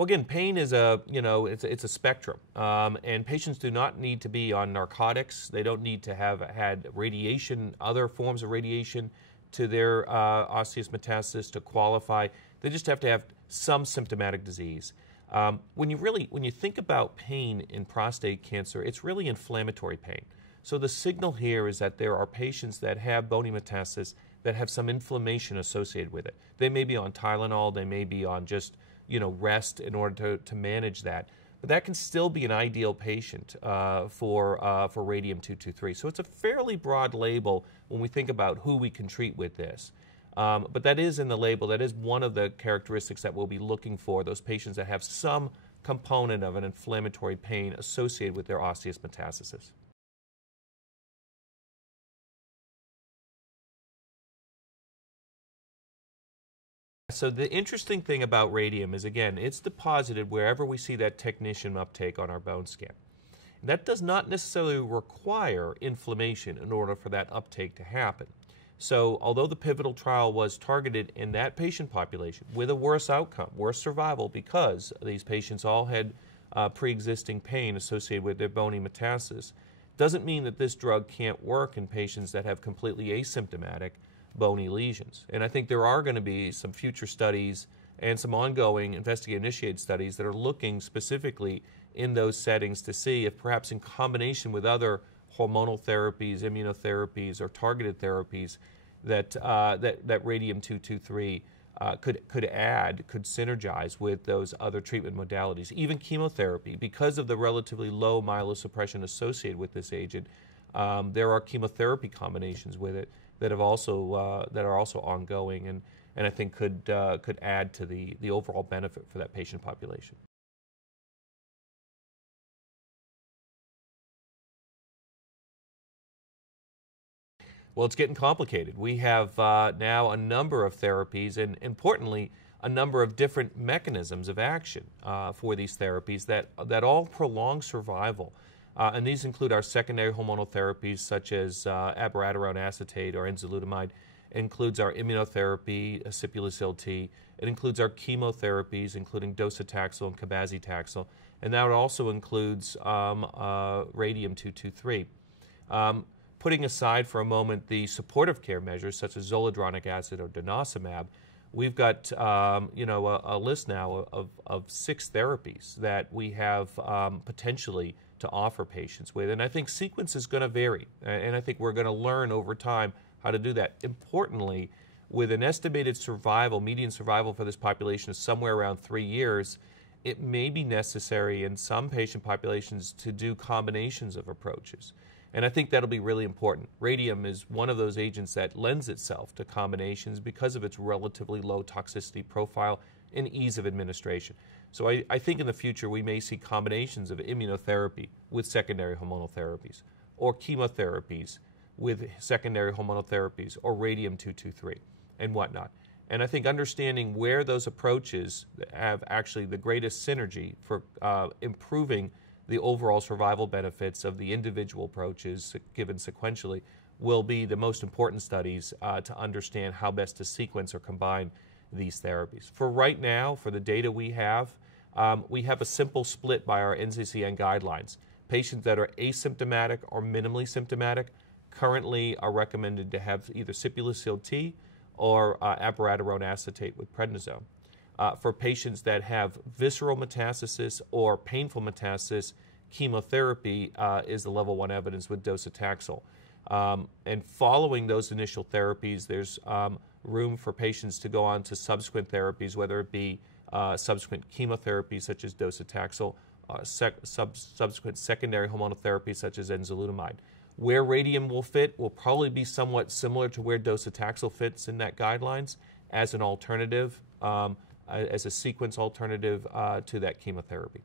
Well, again, pain is it's a spectrum, and patients do not need to be on narcotics. They don't need to have had radiation, other forms of radiation to their osseous metastasis to qualify. They just have to have some symptomatic disease. When you think about pain in prostate cancer, it's really inflammatory pain. So the signal here is that there are patients that have bony metastasis that have some inflammation associated with it. They may be on Tylenol, they may be on just rest in order to manage that. But that can still be an ideal patient for Radium-223. So it's a fairly broad label when we think about who we can treat with this. But that is in the label. That is one of the characteristics that we'll be looking for, those patients that have some component of an inflammatory pain associated with their osseous metastasis. So the interesting thing about radium is, again, it's deposited wherever we see that technetium uptake on our bone scan. That does not necessarily require inflammation in order for that uptake to happen. So although the pivotal trial was targeted in that patient population with a worse outcome, worse survival, because these patients all had pre-existing pain associated with their bony metastasis, doesn't mean that this drug can't work in patients that have completely asymptomatic bony lesions. And I think there are going to be some future studies and some ongoing investigator-initiated studies that are looking specifically in those settings to see if perhaps in combination with other hormonal therapies, immunotherapies, or targeted therapies that Radium-223 could synergize with those other treatment modalities. Even chemotherapy, because of the relatively low myelosuppression associated with this agent, there are chemotherapy combinations with it that are also ongoing, and I think could add to the overall benefit for that patient population. Well, it's getting complicated. We have now a number of therapies, and importantly, a number of different mechanisms of action for these therapies that all prolong survival. And these include our secondary hormonal therapies such as abiraterone acetate or enzalutamide. It includes our immunotherapy, Sipuleucel-T. It includes our chemotherapies, including docetaxel and cabazitaxel. And that also includes Radium-223. Putting aside for a moment the supportive care measures such as zoledronic acid or denosumab, we've got a list now of 6 therapies that we have potentially to offer patients with. And I think sequence is going to vary, and I think we're going to learn over time how to do that. Importantly, with an estimated median survival for this population is somewhere around 3 years, it may be necessary in some patient populations to do combinations of approaches. And I think that'll be really important. Radium is one of those agents that lends itself to combinations because of its relatively low toxicity profile and ease of administration. So I think in the future we may see combinations of immunotherapy with secondary hormonal therapies, or chemotherapies with secondary hormonal therapies, or Radium-223 and whatnot. And I think understanding where those approaches have actually the greatest synergy for improving the overall survival benefits of the individual approaches given sequentially will be the most important studies to understand how best to sequence or combine these therapies. For right now, for the data we have a simple split by our NCCN guidelines. Patients that are asymptomatic or minimally symptomatic currently are recommended to have either Sipuleucel-T or abiraterone acetate with prednisone. For patients that have visceral metastasis or painful metastasis, chemotherapy is the level 1 evidence with docetaxel. And following those initial therapies, there's room for patients to go on to subsequent therapies, whether it be subsequent chemotherapy such as docetaxel, subsequent secondary hormonal therapy such as enzalutamide. Where radium will fit will probably be somewhat similar to where docetaxel fits in that guidelines as an alternative, as a sequence alternative to that chemotherapy.